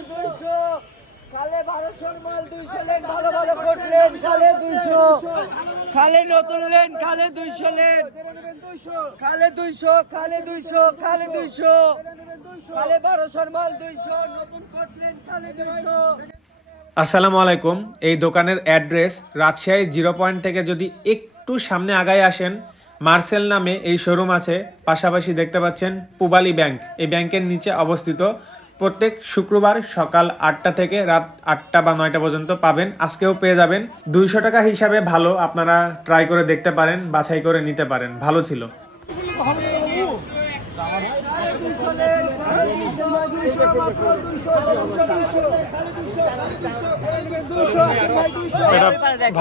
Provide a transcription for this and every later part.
মাল দুইশো। খালে বারোশোর মাল দুইশো লেন ভালো ভালো করলেন খালে দুইশো। খালে নতুন লেন খালে দুইশো লেন। খালে দুইশো খালে দুইশো খালে দুইশো। খালে বারোশোর মাল দুইশো নতুন করলেন খালে দুইশো। আসসালামু আলাইকুম। এই দোকানের অ্যাড্রেস রাজশাহী জিরো পয়েন্ট থেকে যদি একটু সামনে আগায় আসেন মার্সেল নামে এই শোরুম আছে। পাশাপাশি দেখতে পাচ্ছেন পুবালি ব্যাংক। এই ব্যাংকের নিচে অবস্থিত প্রত্যেক শুক্রবার সকাল আটটা থেকে রাত আটটা বা নয়টা পর্যন্ত পাবেন। আজকেও পেয়ে যাবেন। দুইশো টাকা হিসাবে ভালো আপনারা ট্রাই করে দেখতে পারেন বাছাই করে নিতে পারেন। ভালো ছিল। এটা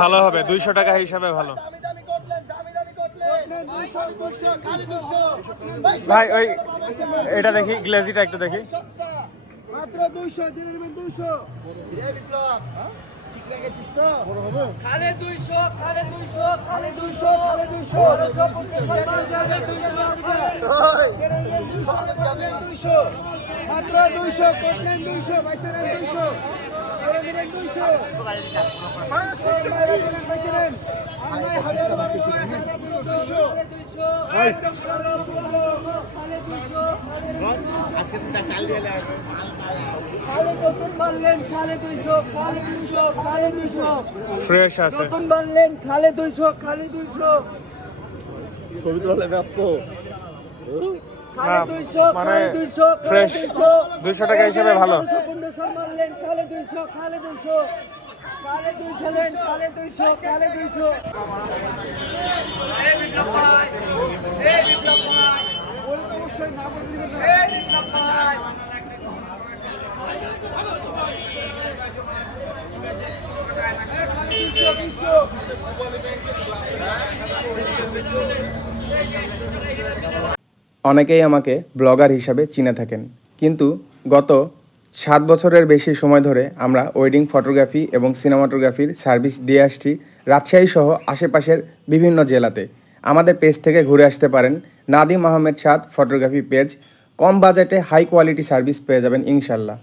ভালো হবে দুইশো টাকা হিসাবে ভালো। ভাই ওই এটা দেখি গ্লেজিটা একটু দেখি। মাত্র দুইশো জেনে নেবেন দুইশো। খালে দুইশো খালে দুইশো খালে দুইশো খালে দুইশো। পঞ্চাশ মাল যাবে দুইশো দুইশো মাত্র দুইশো করলেন দুইশো বাইশের দুইশো। করে নেবেন দুইশো। ফ্রেশ আছে। নতুন মারলেন খালে দুইশো খালে দুইশো। ছবি তোলা ব্যস্ত মানে দুইশো টাকা হিসেবে ভালো। অনেকেই আমাকে ব্লগার হিসাবে চিনে থাকেন। কিন্তু গত সাত বছরের বেশি সময় ধরে আমরা ওয়েডিং ফটোগ্রাফি এবং সিনেমাটোগ্রাফির সার্ভিস দিয়ে আসছি রাজশাহী সহ আশেপাশের বিভিন্ন জেলাতে। আমাদের পেজ থেকে ঘুরে আসতে পারেন। Nadim Ahmed Saad, photography page. কম বাজেটে হাই কোয়ালিটি সার্ভিস পেয়ে যাবেন ইনশাল্লাহ।